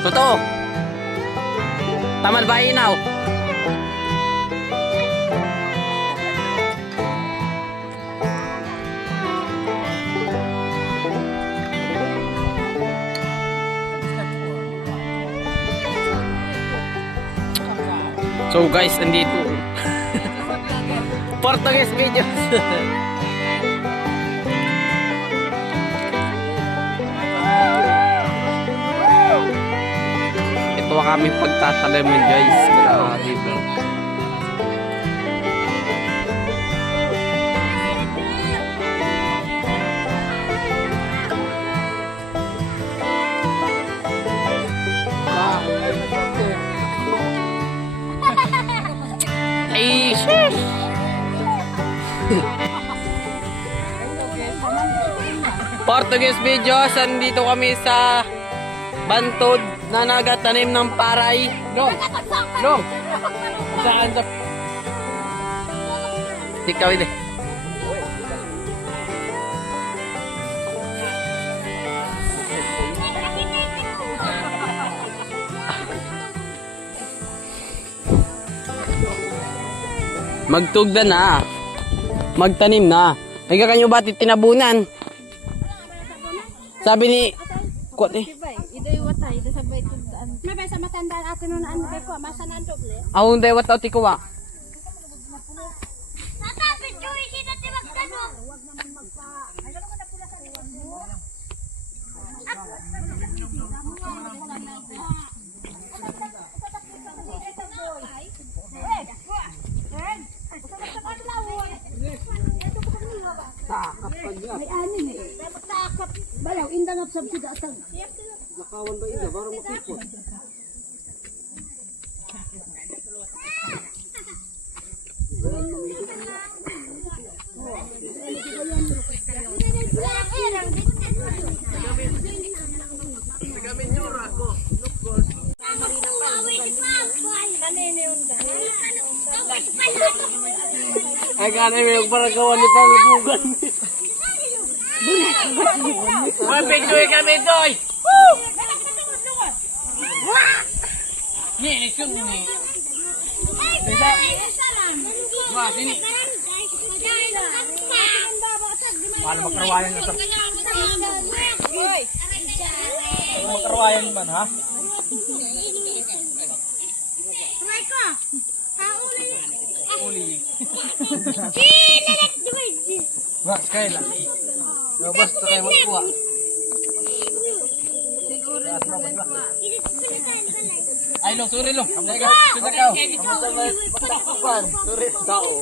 Totoo. Taman ba inaw? So guys, andito. Portuguese videos. Ito ang aming pagtatalamin guys. Grabe bro. Ay, sis! Portuguese videos, andito kami sa bantod na nagatanim ng paray. No! Saan sa... Ikaw hindi. Magtugda na. Magtanim na. Nagkakanyo ba tinabunan? Sabi ni... Kuat eh. May sa matandaan atin noon ano ko, masa na doble. Ahon day wat ti ko wa. Tata, picture kita tibag kano. Wag naman magpa. Ay ko na pula sa liwan mo. May anin eh. Takap. Balaw indang absab sida atang. Nakawan ba ina barang makipot. Ay kanay may baragawan ni Panglubugan. Ay picture kami doy. Ni sum ni. Wah sini. Paano makarwayan na sa? Makarwayan man ha? Try ko. Uli. Uli. Kinalat duwid. Wah sekali lah. Robust to kayo magkuha. Ay lo, sorry lo. Sudah kau. Sorry tao.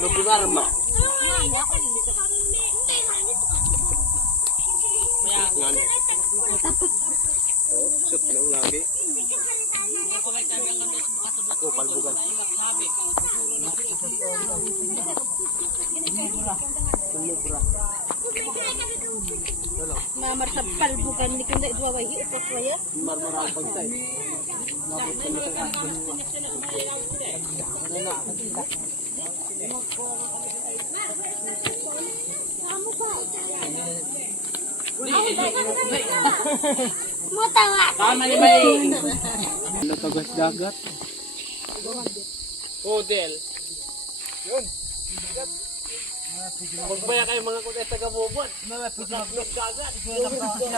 Lebih warm ba? Oh, shoot lang lagi. Oh, palbugan. Mamar sa palbugan ni kanda idwa way ikot waya. Marmarang pagtay. Mutawa. Tama ni may. Natagas dagat. Hotel. Yun. Magbaya kayo mga kulit taga-bubon.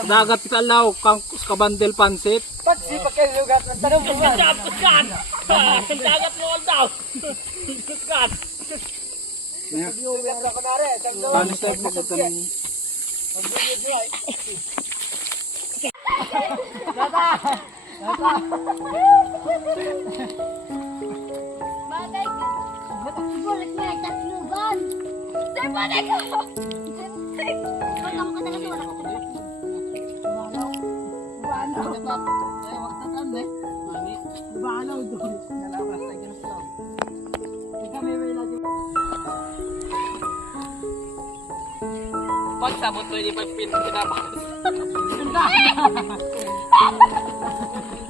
Dagat kalaw, kangkus kabandel pansit. Pansit pa kayo lugat ng tanong mo ba? Puskan! Dagat mo all daw! Puskan! Paano step mo sa tanong? Data! Data! Bagay. Bulik na tatluban. Sir, bagay ko. Pag ako ka talaga wala ko. Banaw. Ay, wag tatanda eh. Banaw doon. Nalawas na ginaslaw. Ika may lagi. Pag sabot to, hindi pa pinabakas.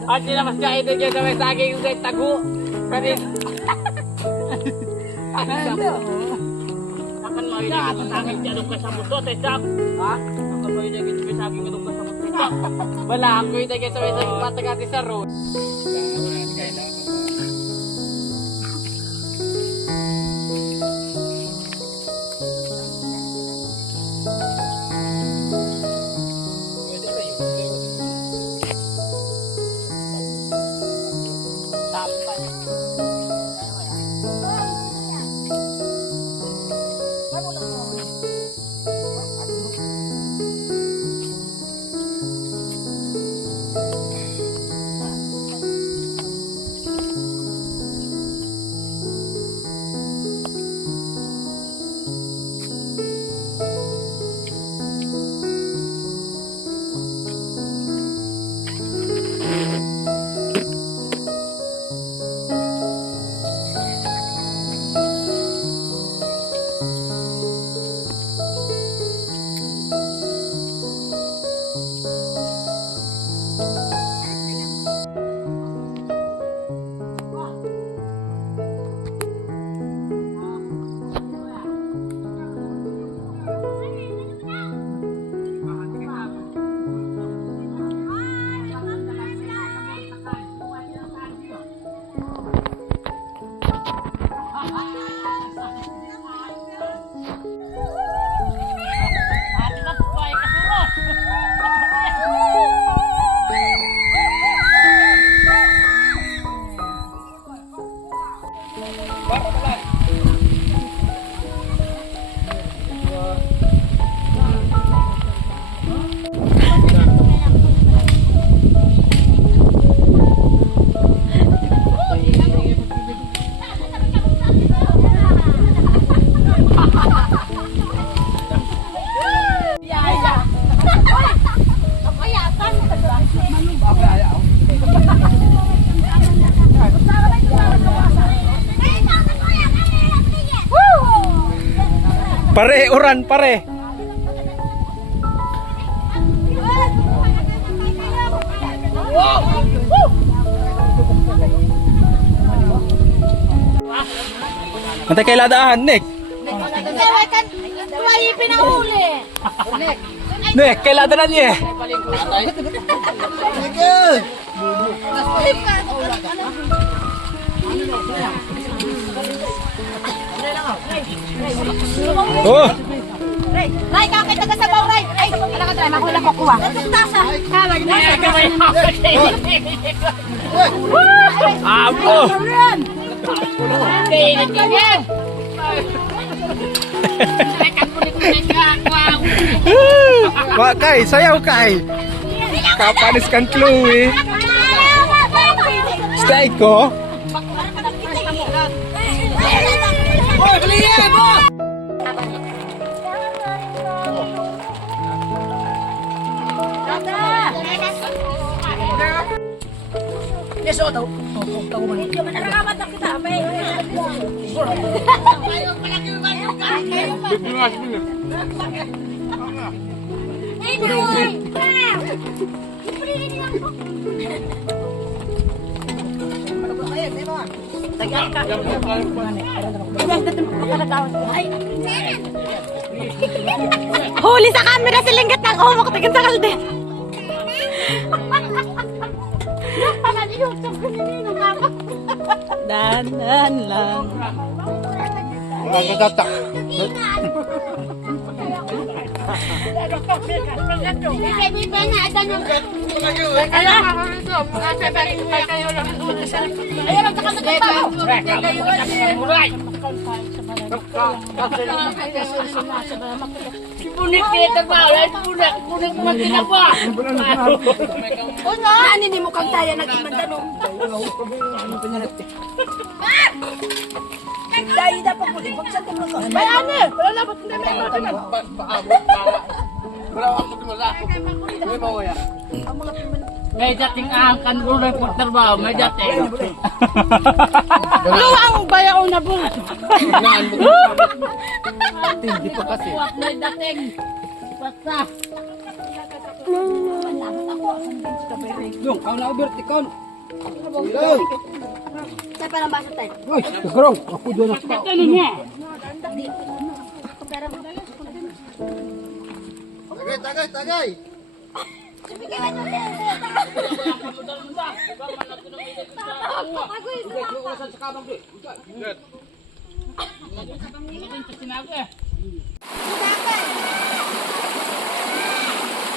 At sinamas ka ito dyan sa may saging sa tago. Kanin. Akan mo yun. Akan mo yun. Akan mo yun. Akan mo yun. Wala, ako yung tagay sa isang patagati sa road. Pare, uran, pare. Antay kay ladaan, Nick. Tuwali pinahuli. Nick, kay ladaan niya. Oh, Ray, kakita ka sa baw, Ray. Ay, wala ka dyan. Ako lang kukuha. Tasa. amo. Kainit ka yan. Wakay, sayaw kay. Kapanis kang Chloe. Stay ko. Hoy, baliyan mo! Yes, o, tao. Medyo manarakamat ang kita, may. Ay, boy! Huli sa camera si Linggat ng umok, tigil sa kalde. Dahan lang. Punit kita ba? Punit mo tinapa. Ano? Ani mo kang taya nag-imandanong. Dahil na pa puli, pag saan mo ka? May ano? Wala na, ba't hindi may mga naman? May dating angkan ko na pagtrabaho, may dating. Luwang bayaw na po. Hindi pa kasi. May dating. Basta. Yung, kau na ubert, ikaw. Saan pa ng baso tayo? Uy, kakarong, ako doon na sa Tagay. Bigyan mo siya. Ako yung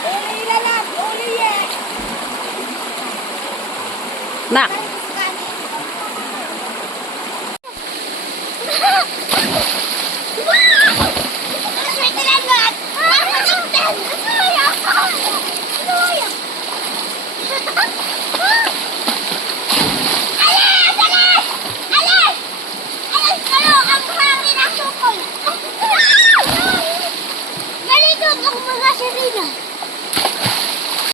Uli lalag, uli eh. Nak.